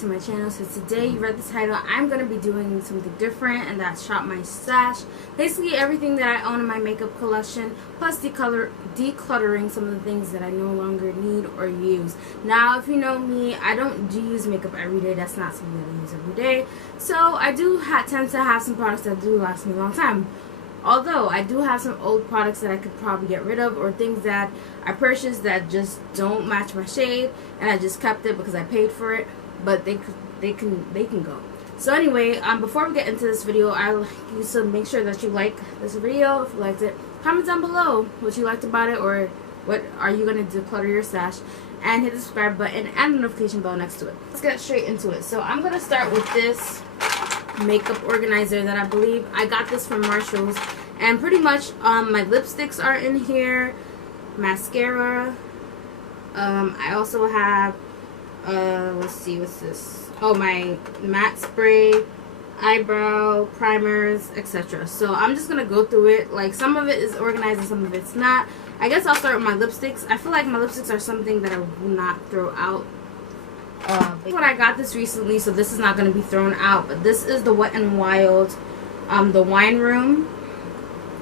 to my channel. So today, you read the title, I'm going to be doing something different, and that's shop my stash. Basically everything that I own in my makeup collection, plus decluttering some of the things that I no longer need or use. Now, if you know me, I don't use makeup every day. That's not something that I use every day. So I do tend to have some products that do last me a long time. Although I do have some old products that I could probably get rid of, or things that I purchased that just don't match my shade, and I just kept it because I paid for it. But they can go. So anyway, before we get into this video, I like you to make sure that you like this video. If you liked it, comment down below what you liked about it, or what are you gonna declutter your stash, and hit the subscribe button and the notification bell next to it. Let's get straight into it. So I'm gonna start with this makeup organizer that I believe I got this from Marshall's, and pretty much my lipsticks are in here, mascara. I also have let's see, what's this? Oh, my matte spray, eyebrow primers, etc. So I'm just gonna go through it. Like, some of it is organized and some of it's not. I guess I'll start with my lipsticks. I feel like my lipsticks are something that I will not throw out. When I got this recently, so this is not going to be thrown out, but this is the Wet n Wild, the wine room.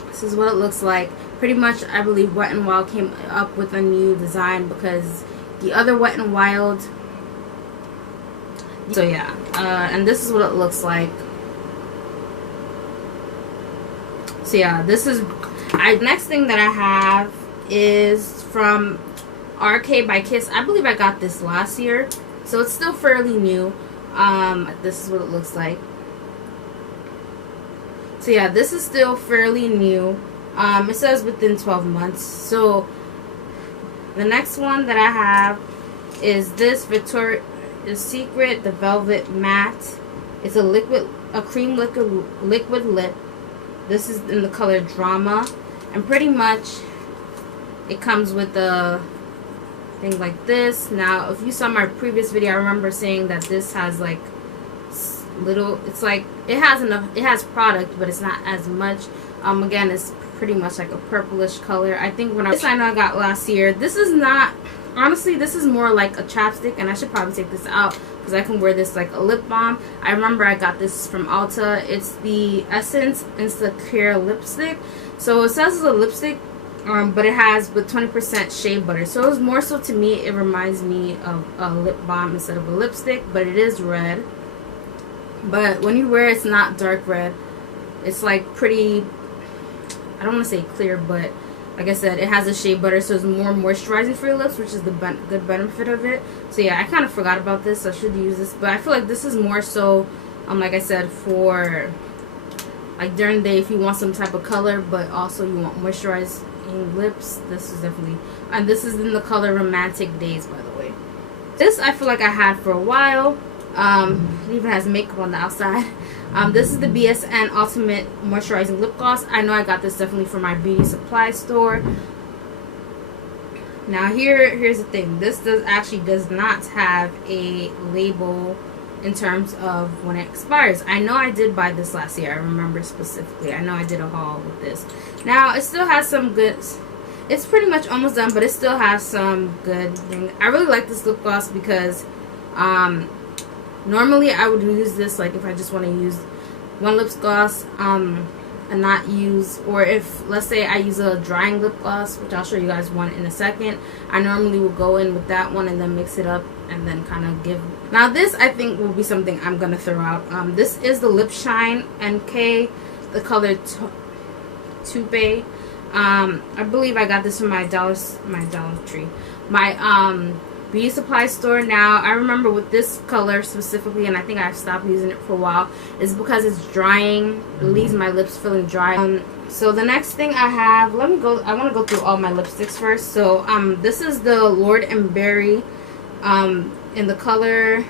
This is what it looks like. Pretty much, I believe Wet n Wild came up with a new design because the other Wet n Wild. So yeah, and this is what it looks like. So yeah, this is. Next thing that I have is from RK by Kiss. I believe I got this last year. So it's still fairly new. This is what it looks like. So yeah, this is still fairly new. It says within 12 months. So the next one that I have is this Victoria's Secret, the Velvet Matte. It's a cream liquid lip. This is in the color Drama, and pretty much it comes with a thing like this. Now, if you saw my previous video, I remember saying that this has like little, it's like it has product, but it's not as much. Again, it's pretty much like a purplish color. I think this I know I got last year. This is not, honestly, this is more like a chapstick, and I should probably take this out because I can wear this like a lip balm. I remember I got this from Ulta. It's the Essence Insta Clear lipstick. So it says it's a lipstick, but it has with 20% shea butter. So it was more so, to me, it reminds me of a lip balm instead of a lipstick, but it is red. But when you wear it, it's not dark red. It's like pretty, I don't want to say clear, but like I said, it has a shea butter, so it's more moisturizing for your lips, which is the good benefit of it. So yeah, I kind of forgot about this, so I should use this. But I feel like this is more so, like I said, for like during the day if you want some type of color, but also you want moisturize lips. This is definitely, and this is in the color Romantic Days, by the way. This I feel like I had for a while. It even has makeup on the outside. This is the BSN Ultimate Moisturizing Lip Gloss. I know I got this definitely from my beauty supply store. Now here's the thing. This does not have a label in terms of when it expires. I know I did buy this last year. I remember specifically. I know I did a haul with this. Now it still has some good. It's pretty much almost done, but it still has some good thing. I really like this lip gloss because normally I would use this like if I just want to use one lip gloss and not use, or if let's say I use a drying lip gloss, which I'll show you guys one in a second, I normally will go in with that one and then mix it up and then kind of give. Now this I think will be something I'm gonna throw out. This is the Lip Shine NK, the color Taupe. I believe I got this from my Dollar Tree, my beauty supply store. Now I remember with this color specifically, and I think I've stopped using it for a while, is because it's drying. It leaves my lips feeling dry. So the next thing I have, I want to go through all my lipsticks first. So this is the Lord & Berry in the color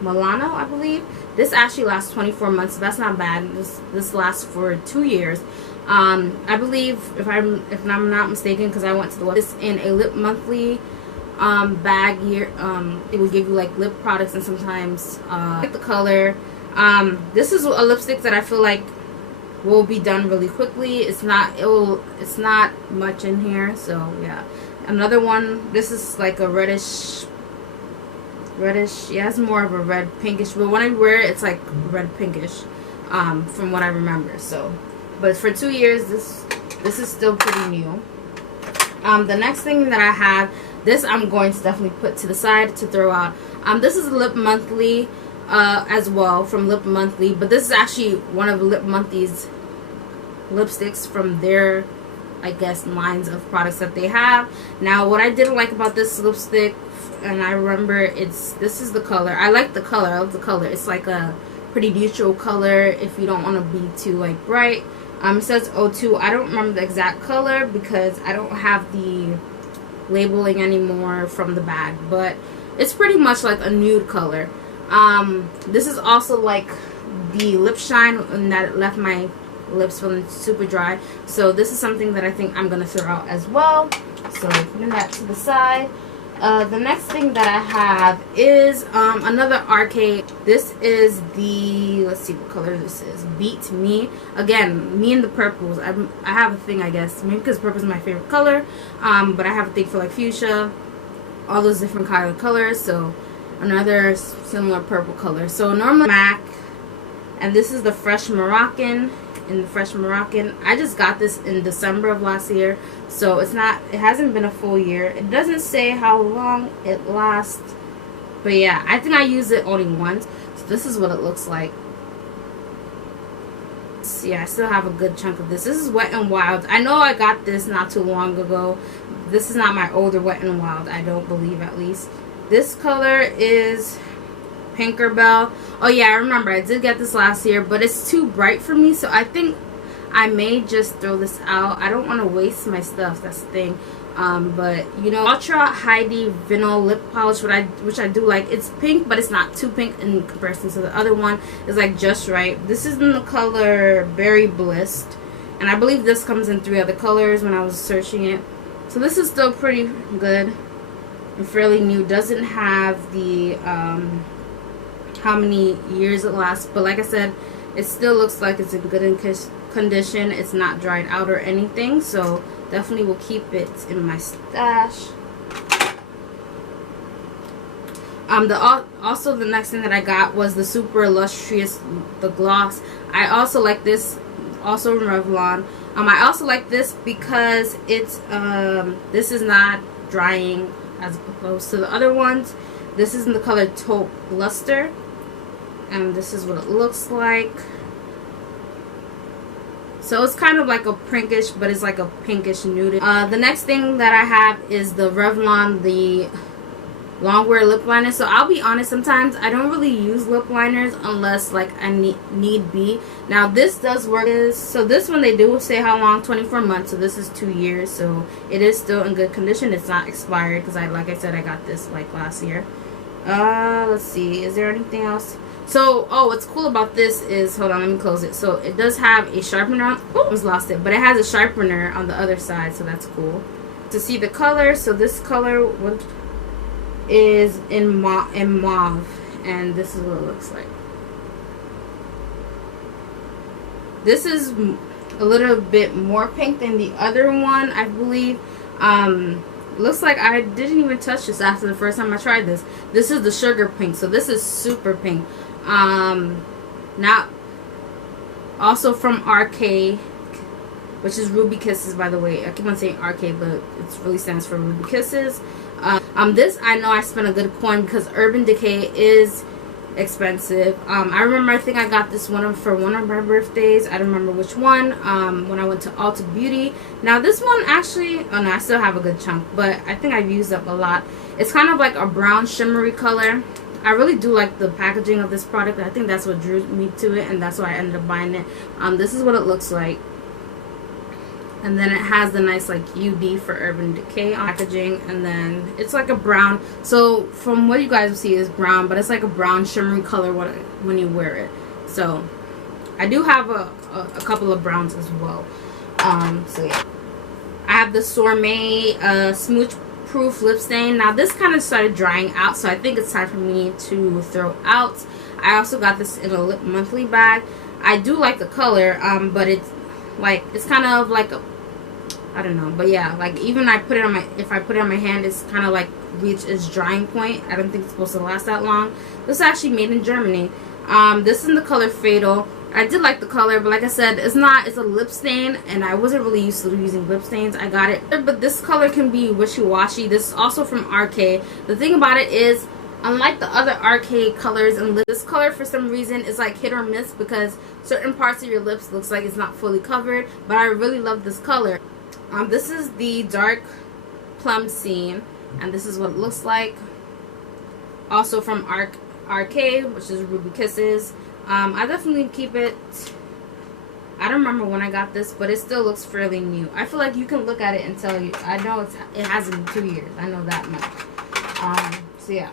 Milano, I believe. This actually lasts 24 months, so that's not bad. This lasts for 2 years. I believe, if I'm not mistaken, because I went to the website, this in a Lip Monthly bag here. It will give you like lip products, and sometimes the color. This is a lipstick that I feel like will be done really quickly. It's not much in here, so yeah. Another one, this is like a reddish reddish. Yeah, it's more of a red pinkish, but when I wear it, it's like red pinkish, from what I remember. So, but for 2 years, this is still pretty new. The next thing that I have, this I'm going to definitely put to the side to throw out. This is Lip Monthly as well, from Lip Monthly, but this is actually one of Lip Monthly's lipsticks from their, I guess, lines of products that they have. Now, what I didn't like about this lipstick, and I remember this is the color. I like the color. I love the color. It's like a pretty neutral color if you don't want to be too like bright. It says O2. I don't remember the exact color because I don't have the labeling anymore from the bag, but it's pretty much like a nude color. This is also like the lip shine, and that left my lips feeling super dry. So this is something that I think I'm gonna throw out as well. So putting that to the side. The next thing that I have is another arcade. This is the, let's see what color this is. Beat Me. Again, me and the purples. I have a thing, I guess, maybe because purple is my favorite color. But I have a thing for like fuchsia, all those different kind of colors. So another similar purple color. So normally MAC, and this is the Fresh Moroccan. In the Fresh Moroccan, I just got this in December of last year, so it hasn't been a full year. It doesn't say how long it lasts, but yeah, I think I used it only once. So this is what it looks like. So yeah, I still have a good chunk of this. This is Wet n Wild. I know I got this not too long ago. This is not my older Wet n Wild, I don't believe, at least. This color is Tinkerbell. Oh yeah, I remember I did get this last year, but it's too bright for me, so I think I may just throw this out. I don't want to waste my stuff, that's the thing. But you know, Ultra Heidi Vinyl Lip Polish, which I do like. It's pink, but it's not too pink in comparison to the other one. It's like just right. This is in the color Berry Bliss, and I believe this comes in 3 other colors when I was searching it. So this is still pretty good and fairly new. Doesn't have the how many years it lasts, but like I said, it still looks like it's in good condition. It's not dried out or anything, so definitely will keep it in my stash. Also the next thing that I got was the Super Illustrious, the gloss. I also like this, also in Revlon. I also like this because it's this is not drying as opposed to the other ones. This is in the color Taupe Luster, and this is what it looks like. So it's kind of like a pinkish, but it's like a pinkish nude. The next thing that I have is the Revlon, the Longwear lip liner. So I'll be honest, sometimes I don't really use lip liners unless like I need be. Now this does work. So this one they do say how long, 24 months. So this is 2 years. So it is still in good condition. It's not expired because like I said, I got this like last year. Let's see, is there anything else? So what's cool about this is, hold on, let me close it. So it does have a sharpener on, I almost lost it, but it has a sharpener on the other side, so that's cool. To see the color, so this color is in mauve, and this is what it looks like. This is a little bit more pink than the other one, I believe. Looks like I didn't even touch this after the first time I tried this. This is the sugar pink, so this is super pink. Now, also from RK, which is Ruby Kisses, by the way. I keep on saying RK, but it really stands for Ruby Kisses. This I know I spent a good coin because Urban Decay is expensive. I remember, I think I got this one for one of my birthdays. I don't remember which one. When I went to Ulta Beauty. Now this one actually, oh no, I still have a good chunk, but I think I've used up a lot. It's kind of like a brown shimmery color. I really do like the packaging of this product. I think that's what drew me to it, and that's why I ended up buying it. This is what it looks like. And then it has the nice like UD for Urban Decay packaging, and then it's like a brown. So from what you guys will see is brown, but it's like a brown shimmery color when you wear it. So I do have a couple of browns as well. So yeah, I have the Sourmet Smooch Proof Lip Stain. Now this kind of started drying out, so I think it's time for me to throw out. I also got this in a Lip Monthly bag. I do like the color, but it's like, it's kind of like a, I don't know, but yeah, like even I put it on my, if I put it on my hand, it's kind of like reach its drying point. I don't think it's supposed to last that long. This is actually made in Germany. This is in the color Fatal. I did like the color, but like I said, it's a lip stain, and I wasn't really used to using lip stains. I got it, but this color can be wishy-washy. This is also from RK. The thing about it is, unlike the other RK colors and lips, this color for some reason is like hit or miss, because certain parts of your lips looks like it's not fully covered, but I really love this color. This is the dark plum scene, and this is what it looks like. Also from RK, which is Ruby Kisses. I definitely keep it. I don't remember when I got this, but it still looks fairly new. I feel like you can look at it and tell you. I know it hasn't been 2 years. I know that much. So yeah.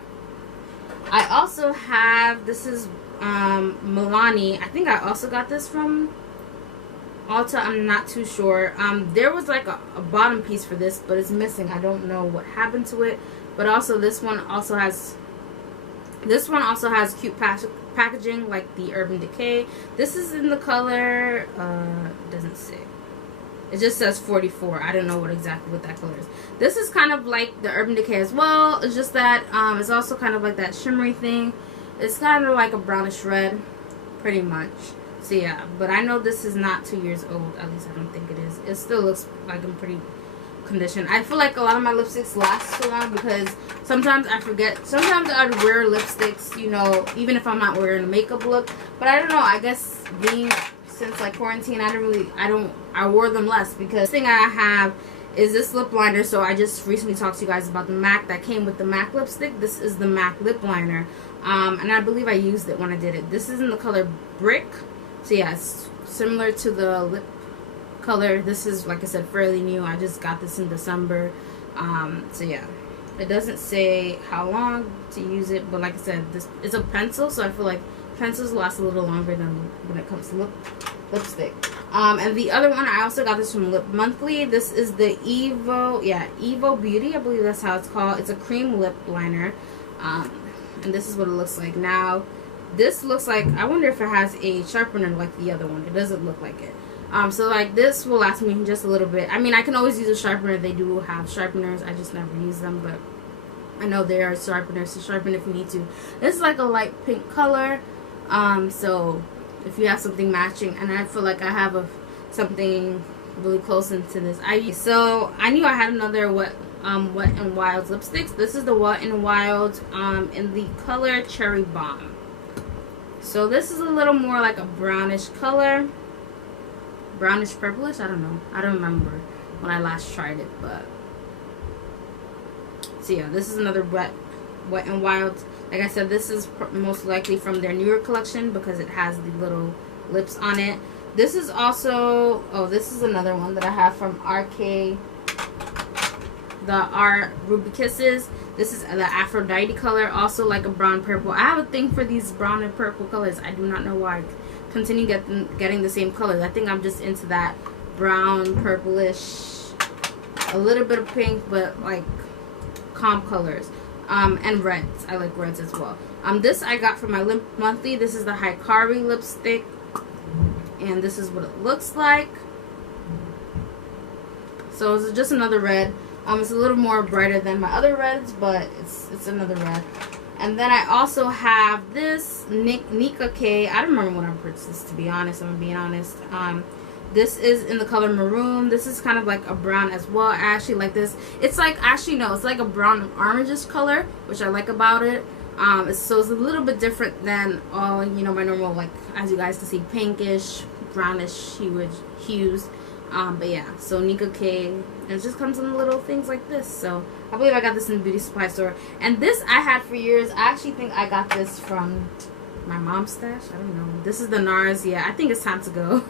I also have, this is Milani. I think I also got this from Ulta. I'm not too sure. There was like a bottom piece for this, but it's missing. I don't know what happened to it. But also this one also has cute packaging like the Urban Decay. This is in the color, it doesn't say. It just says 44. I don't know what that color is. This is kind of like the Urban Decay as well. It's just that it's also kind of like that shimmery thing. It's kind of like a brownish red, pretty much. So yeah, but I know this is not 2 years old. At least I don't think it is. It still looks like in pretty condition. I feel like a lot of my lipsticks last so long because sometimes I forget. Sometimes I'd wear lipsticks, you know, even if I'm not wearing a makeup look. But I don't know. I guess since like quarantine, I wore them less, because the thing I have is this lip liner. So I just recently talked to you guys about the MAC that came with the MAC lipstick. This is the MAC lip liner, and I believe I used it when I did it. This is in the color Brick. So yeah, it's similar to the lip color. This is, like I said, fairly new. I just got this in December. So yeah, it doesn't say how long to use it, but like I said, this is a pencil, so I feel like pencils last a little longer than when it comes to lipstick. And the other one, I also got this from Lip Monthly. This is the Evo Beauty, I believe that's how it's called. It's a cream lip liner, and this is what it looks like. Now this looks like, I wonder if it has a sharpener like the other one. It doesn't look like it. So like this will last me just a little bit. I mean, I can always use a sharpener. They do have sharpeners. I just never use them, but I know there are sharpeners to sharpen if you need to. This is like a light pink color. So if you have something matching, and I feel like I have something really close into this. So I knew I had another Wet n Wild lipsticks. This is the Wet n Wild in the color Cherry Bomb. So this is a little more like a brownish color. Brownish purplish, I don't know. I don't remember when I last tried it, but so yeah, this is another Wet n Wild. Like I said, this is most likely from their newer collection because it has the little lips on it. This is also, this is another one that I have from RK, the Ruby Kisses. This is the Aphrodite color, also like a brown purple. I have a thing for these brown and purple colors. I do not know why I continue getting the same colors. I think I'm just into that brown, purplish, a little bit of pink, but like calm colors. And reds. I like reds as well. This I got from my Lip Monthly. This is the Hikari lipstick, and this is what it looks like. So it's just another red. It's a little more brighter than my other reds, but it's another red. And then I also have this Nika K. I don't remember when I purchased this, to be honest. I'm being honest. This is in the color Maroon. This is kind of like a brown as well. I actually like this. It's like, actually no, it's like a brown and orangish color, which I like about it. So it's a little bit different than all, you know, my normal, like, as you guys can see, pinkish, brownish hues. But yeah, so Nika K. And it just comes in little things like this. So I believe I got this in the beauty supply store. And this I had for years. I actually think I got this from my mom's stash. I don't know. This is the NARS. Yeah, I think it's time to go.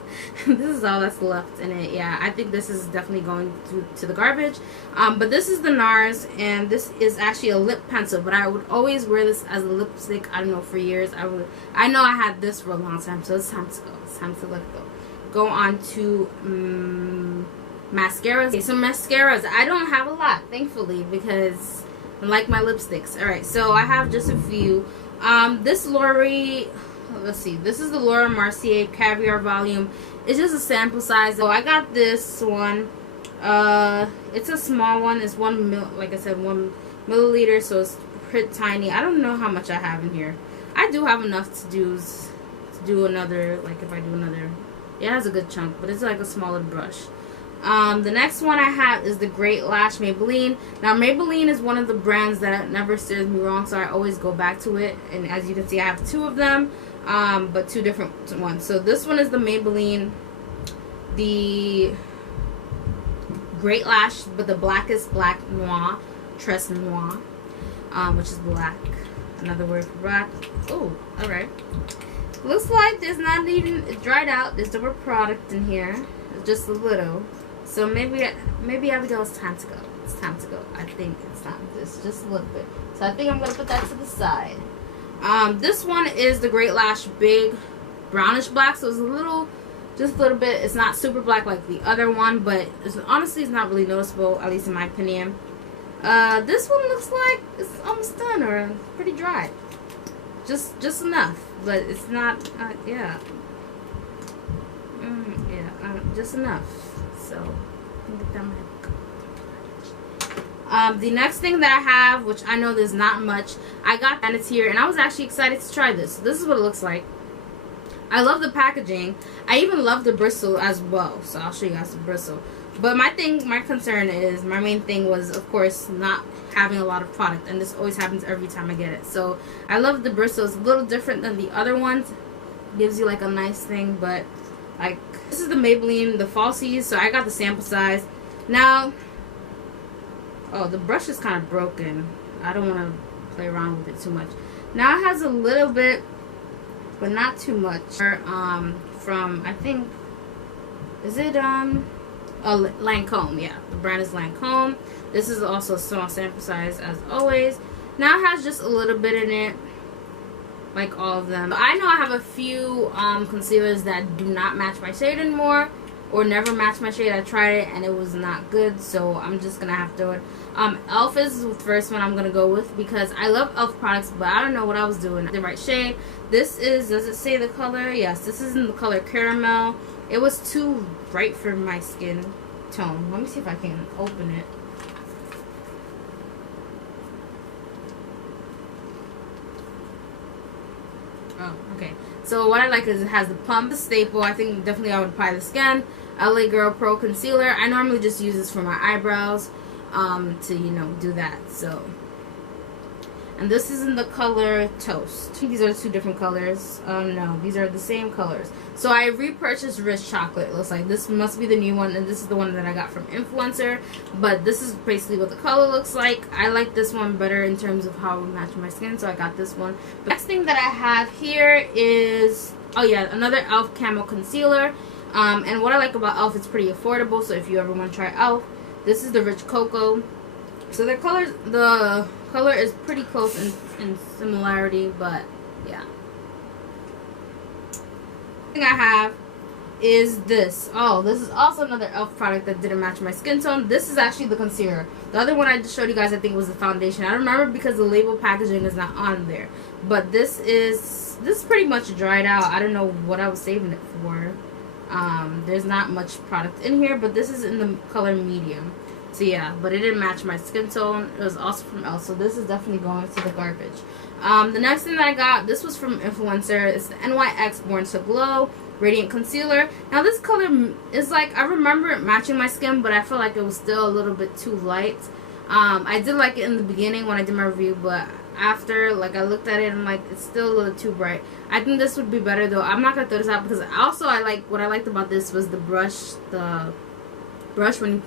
This is all that's left in it. Yeah, I think this is definitely going to the garbage. But this is the NARS, and this is actually a lip pencil. But I would always wear this as a lipstick. I don't know, for years. I know I had this for a long time, so it's time to go. It's time to let go. Go on to mascaras. Okay, so mascaras, I don't have a lot, thankfully, because I like my lipsticks. Alright, so I have just a few. This Lori, let's see, this is the Laura Mercier Caviar Volume. It's just a sample size. So I got this one. It's a small one. It's like I said, 1 milliliter, so it's pretty tiny. I don't know how much I have in here. I do have enough to do another, like if I do another, it has a good chunk, but it's like a smaller brush. The next one I have is the Great Lash Maybelline. Now Maybelline is one of the brands that never steers me wrong, so I always go back to it. And as you can see, I have 2 of them, but 2 different ones. So this one is the Maybelline, the Great Lash, but the blackest black noir, Tres Noir, which is black. Another word for black. Oh, alright. Looks like there's not even, it dried out. There's no more product in here. Just a little. So maybe Abigail, it's time to go. It's time to go. I think it's time. Just a little bit. So I think I'm going to put that to the side. This one is the Great Lash Big Brownish Black. So it's just a little bit. It's not super black like the other one, but honestly it's not really noticeable, at least in my opinion. This one looks like it's almost done or pretty dry. Just enough, but it's not, yeah. Just enough. So, I think that might. The next thing that I have, which I know there's not much, I got and it's here, and I was actually excited to try this. So this is what it looks like. I love the packaging. I even love the bristle as well. So I'll show you guys the bristle. But my main thing was, of course, not having a lot of product, and this always happens every time I get it. So I love the bristle. It's a little different than the other ones. Gives you like a nice thing, but like this is the Maybelline, the falsies. So I got the sample size. Now, oh, the brush is kind of broken. I don't want to play around with it too much. Now it has a little bit, but not too much. From I think, is it Lancome? Yeah, the brand is Lancome. This is also a small sample size as always. Now it has just a little bit in it, like all of them. But I know I have a few concealers that do not match my shade anymore, or never match my shade. I tried it and it was not good, so I'm just gonna have to do it. Elf is the first one I'm gonna go with because I love Elf products, but I don't know what I was doing. The right shade. This is, does it say the color? Yes, this is in the color Caramel. It was too bright for my skin tone. Let me see if I can open it. Oh, okay. So what I like is it has the pump, the staple. I think definitely I would apply this again. LA Girl Pro Concealer. I normally just use this for my eyebrows to, you know, do that. So, and this is in the color Toast. I think these are 2 different colors. No, these are the same colors. So I repurchased Rich Chocolate. It looks like this must be the new one, and this is the one that I got from Influencer. But this is basically what the color looks like. I like this one better in terms of how it matches my skin, so I got this one. The next thing that I have here is, oh yeah, another Elf Camo Concealer. And what I like about Elf, it's pretty affordable. So if you ever want to try Elf, this is the Rich Cocoa. So the color is pretty close in similarity, but yeah. The thing I have is this. Oh, this is also another Elf product that didn't match my skin tone. This is actually the concealer. The other one I just showed you guys, I think, was the foundation. I don't remember because the label packaging is not on there. But this is pretty much dried out. I don't know what I was saving it for. There's not much product in here, but this is in the color Medium. So yeah, but it didn't match my skin tone. It was also from Elf, so this is definitely going to the garbage. The next thing that I got, this was from Influencer. It's the NYX Born to Glow Radiant Concealer. Now this color is like, I remember it matching my skin, but I feel like it was still a little bit too light. I did like it in the beginning when I did my review, but after, like, I looked at it and I'm like, it's still a little too bright. I think this would be better though. I'm not gonna throw this out because also what I liked about this was the brush when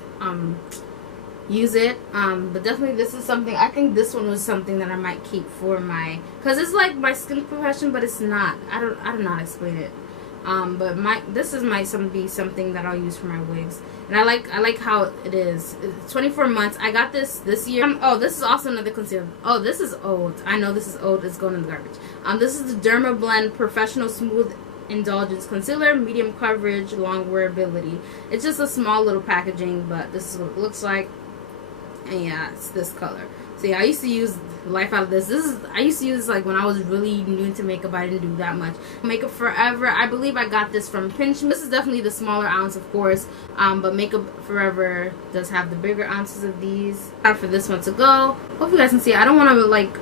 you use it. But definitely this is something, I think this one was something that I might keep for my, because it's like my skin profession, but it's not. I don't know how to explain it. But this might be something that I'll use for my wigs, and I like how it is. It's 24 months. I got this year. Oh, this is also another concealer. Oh, this is old. I know this is old. It's going in the garbage. This is the Derma Blend Professional Smooth Indulgence Concealer, medium coverage, long wearability. It's just a small little packaging, but this is what it looks like. And yeah, it's this color. So yeah, I used to use the life out of this. I used to use this like when I was really new to makeup. I didn't do that much makeup forever. I believe I got this from Pinch. This is definitely the smaller ounce, of course, but Makeup Forever does have the bigger ounces of these. Time for this one to go. Hope you guys can see. I don't want to like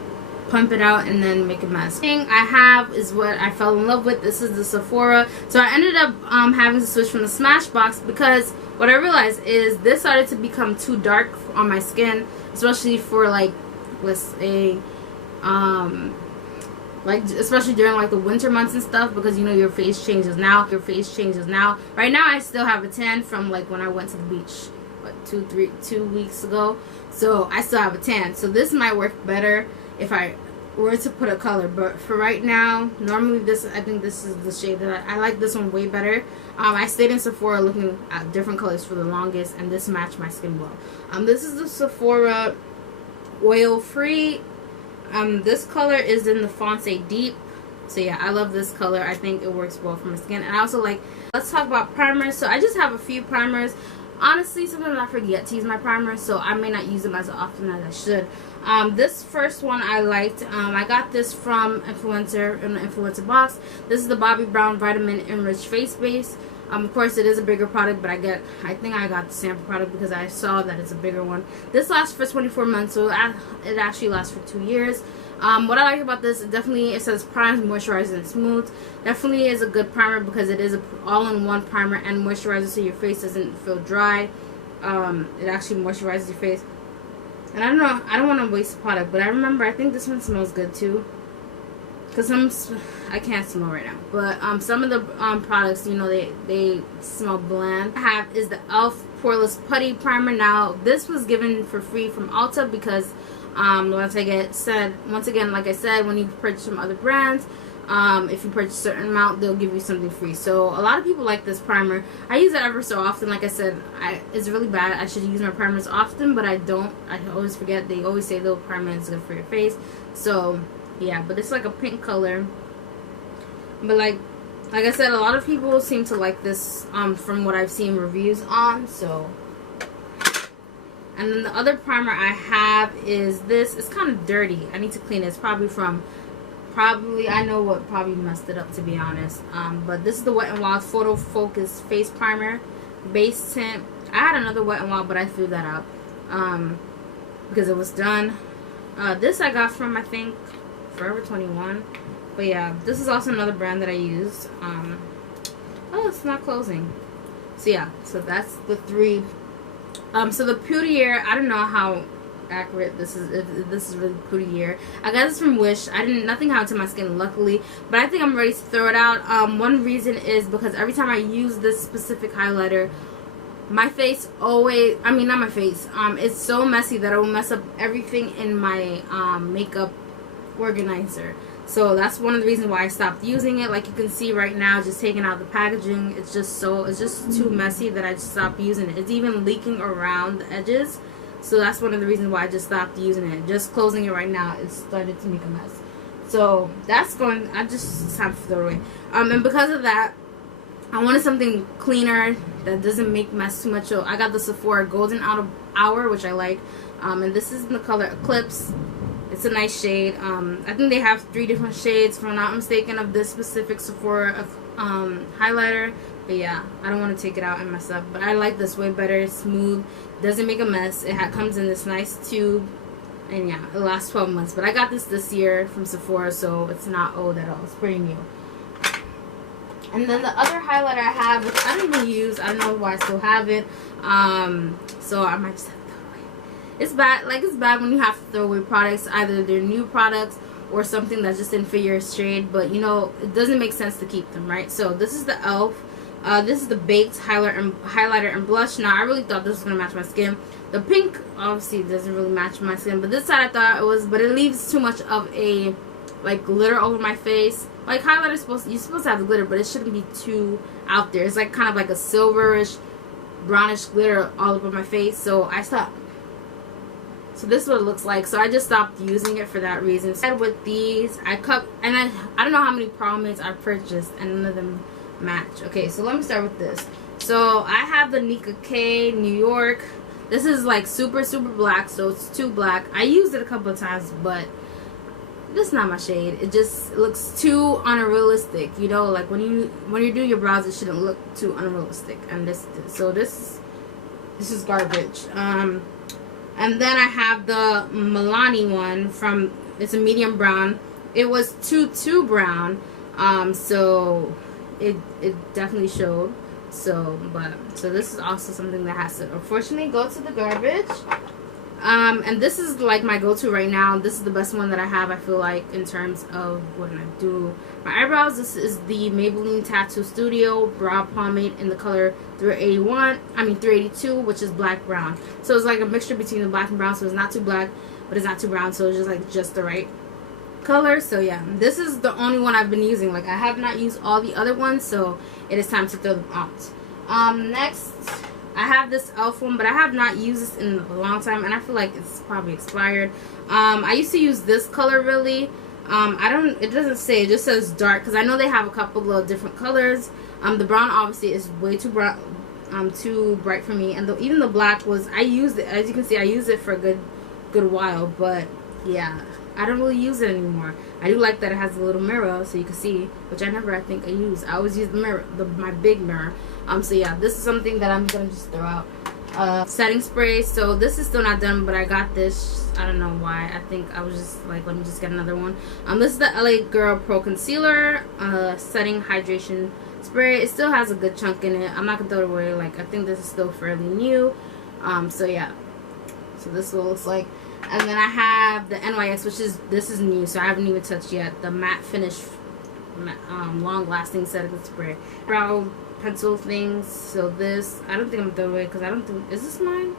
pump it out and then make a mess. Thing I have is what I fell in love with. This is the Sephora. So I ended up having to switch from the Smashbox because what I realized is this started to become too dark on my skin, especially for like, let's say, like especially during like the winter months and stuff, because you know your face changes now. Right now I still have a tan from like when I went to the beach, what, 2 weeks ago. So I still have a tan. So this might work better if I were to put a color, but for right now, normally I think this is the shade that I like this one way better. I stayed in Sephora looking at different colors for the longest, and this matched my skin well. This is the Sephora oil free. This color is in the Foncé Deep. So yeah, I love this color. I think it works well for my skin. And I also like, let's talk about primers. So I just have a few primers. Honestly, sometimes I forget to use my primer, so I may not use them as often as I should. This first one I liked. I got this from Influencer in the Influencer box. This is the Bobbi Brown Vitamin Enriched Face Base. Of course, it is a bigger product, but I think I got the sample product because I saw that it's a bigger one. This lasts for 24 months, so it actually lasts for 2 years. What I like about this, it says primes, moisturizes, and smooths. Definitely is a good primer because it is an all-in-one primer and moisturizer, so your face doesn't feel dry. It actually moisturizes your face. And I don't know, I don't want to waste the product, but I think this one smells good too. Because I can't smell right now, but some of the products, you know, they smell bland. I have is the e.l.f. Poreless Putty Primer. Now, this was given for free from Ulta because once again, like I said, when you purchase from other brands, if you purchase a certain amount, they'll give you something free. So a lot of people like this primer. I use it ever so often. Like I said, it's really bad. I should use my primers often, but I don't. I always forget. They always say the primer is good for your face. So yeah, but it's like a pink color. But like I said, a lot of people seem to like this from what I've seen reviews on. So. And then the other primer I have is this. It's kind of dirty. I need to clean it. It's I know what probably messed it up, to be honest. But this is the Wet n Wild Photo Focus Face Primer Base Tint. I had another Wet n Wild, but I threw that out because it was done. This I got from, I think, Forever 21. But yeah, this is also another brand that I used. Oh, it's not closing. So yeah, so that's the three. So the Poudriere, I don't know how accurate this is, if this is really Poudriere. I got this from Wish. Nothing happened to my skin, luckily, but I think I'm ready to throw it out. One reason is because every time I use this specific highlighter, my face always, not my face, it's so messy that it will mess up everything in my makeup organizer. So that's one of the reasons why I stopped using it. Like you can see right now, just taking out the packaging, it's just too messy that I just stopped using it. It's even leaking around the edges. So that's one of the reasons why I just stopped using it. Just closing it right now, it started to make a mess. So that's going, it's time to throw it away. And because of that, I wanted something cleaner that doesn't make mess too much. So I got the Sephora Golden Hour, which I like. And this is in the color Eclipse. It's a nice shade. I think they have 3 different shades, if I'm not mistaken, of this specific Sephora highlighter. But yeah, I don't want to take it out and mess up. But I like this way better. It's smooth. Doesn't make a mess. It comes in this nice tube. And yeah, it lasts 12 months. But I got this year from Sephora, so it's not old at all. It's pretty new. And then the other highlighter I have, which I don't even use. I don't know why I still have it. So I might just have to throw it away. It's bad. Like, it's bad when you have to throw away products. Either they're new products or something that just didn't fit your shade. But, you know, it doesn't make sense to keep them, right? So this is the e.l.f. This is the Baked highlighter and blush. Now, I really thought this was going to match my skin. The pink, obviously, doesn't really match my skin. But this side I thought it was, but it leaves too much of a, like, glitter over my face. Like, highlighter you're supposed to have the glitter, but it shouldn't be too out there. It's like kind of like a silverish, brownish glitter all over my face. So I stopped. So this is what it looks like. So I just stopped using it for that reason. And with these, I don't know how many Pomades I purchased, and none of them match. Okay, so let me start with this. So I have the Nika K New York. This is like super black, so it's too black. I used it a couple of times, but this is not my shade. It just looks too unrealistic, you know, like when you do your brows, it shouldn't look too unrealistic. And this is garbage. And then I have the Milani one from, it's a medium brown. It was too brown, so it definitely showed. So this is also something that has to unfortunately go to the garbage. And this is like my go-to right now. This is the best one that I have, I feel like, in terms of when I do my eyebrows. This is the Maybelline Tattoo Studio Brow Pomade in the color 382, which is black brown. So it's like a mixture between the black and brown, so it's not too black, but it's not too brown, so it's just like just the right color. So yeah, this is the only one I've been using. Like, I have not used all the other ones, so it is time to throw them out. Next, I have this e.l.f. one, but I have not used this in a long time, and I feel like it's probably expired. I used to use this color really. It doesn't say, it just says dark, because I know they have a couple of different colors. The brown obviously is way too brown, too bright for me, and even the black was, I used it, as you can see, I used it for a good while, but yeah, I don't really use it anymore. I do like that it has a little mirror so you can see, which I think I use. I always use the mirror, my big mirror. So yeah, this is something that I'm gonna just throw out. Setting spray. So this is still not done, but I got this. I don't know why. I think I was just like, let me just get another one. This is the LA Girl Pro Concealer Setting Hydration Spray. It still has a good chunk in it. I'm not gonna throw it away. Like, I think this is still fairly new. So yeah. So this is what it looks like. And then I have the NYX, this is new, so I haven't even touched yet. The matte finish, long-lasting setting spray. Brow pencil things. So this, I don't think I'm gonna throw it away, because I don't think, is this mine?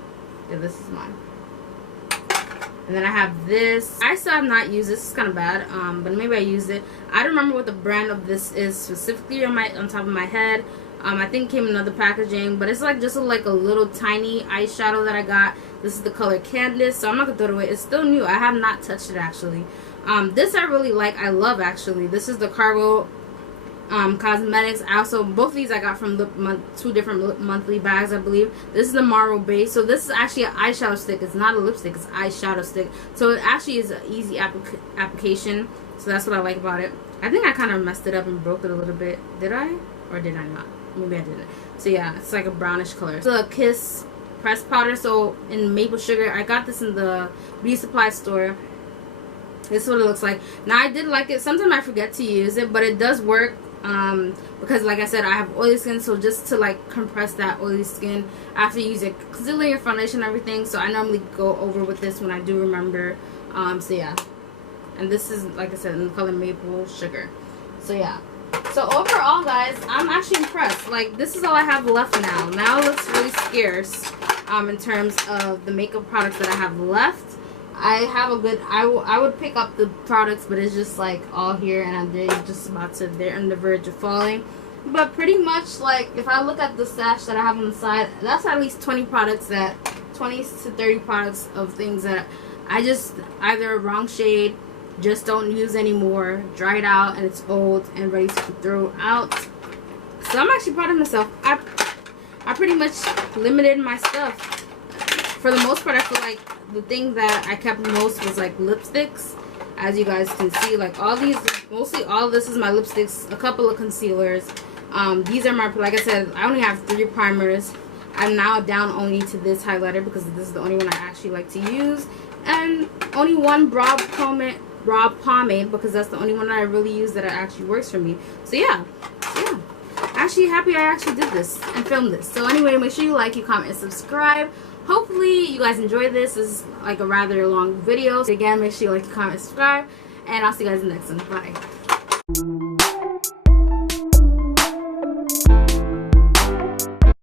Yeah, this is mine. And then I have this. I still have not used this. It's kind of bad, but maybe I used it. I don't remember what the brand of this is specifically on top of my head. I think it came in another packaging, but it's like just like a little tiny eyeshadow that I got. This is the color Candice, so I'm not gonna throw it away. It's still new. I have not touched it actually. This I really like. I love actually. This is the Cargo Cosmetics. Both of these I got from two different monthly bags, I believe. This is the Marble Base. So this is actually an eyeshadow stick. It's not a lipstick. It's eyeshadow stick. So it actually is an easy application. So that's what I like about it. I think I kind of messed it up and broke it a little bit. Did I? Or did I not? Maybe I didn't. So yeah, it's like a brownish color. So a Kiss pressed powder, so in maple sugar. I got this in the beauty supply store. This is what it looks like. Now, I did like it. Sometimes I forget to use it, but it does work, because like I said, I have oily skin, so just to like compress that oily skin after you use your concealer, your foundation, everything. So I normally go over with this when I do remember. So yeah, and this is, like I said, in the color maple sugar. So yeah. So overall, guys, I'm actually impressed. Like, this is all I have left now. Now it looks really scarce in terms of the makeup products that I have left. I have a good, I would pick up the products, but it's just like all here, and they're just they're on the verge of falling. But pretty much, like, if I look at the stash that I have on the side, that's at least 20 to 30 products of things that I just either wrong shade, just don't use anymore, dried out, and it's old and ready to throw out. So I'm actually proud of myself. I pretty much limited my stuff. For the most part, I feel like the thing that I kept most was like lipsticks. As you guys can see, like all these, mostly all of this is my lipsticks, a couple of concealers. These are my, like I said, I only have 3 primers. I'm now down only to this highlighter because this is the only one I actually like to use. And only one brow pomade because that's the only one that I really use that actually works for me. So yeah. Actually happy I actually did this and filmed this. So anyway, make sure you like, you comment, and subscribe. Hopefully you guys enjoyed this. This is like a rather long video. So again, make sure you like, comment, and subscribe. And I'll see you guys in the next one. Bye.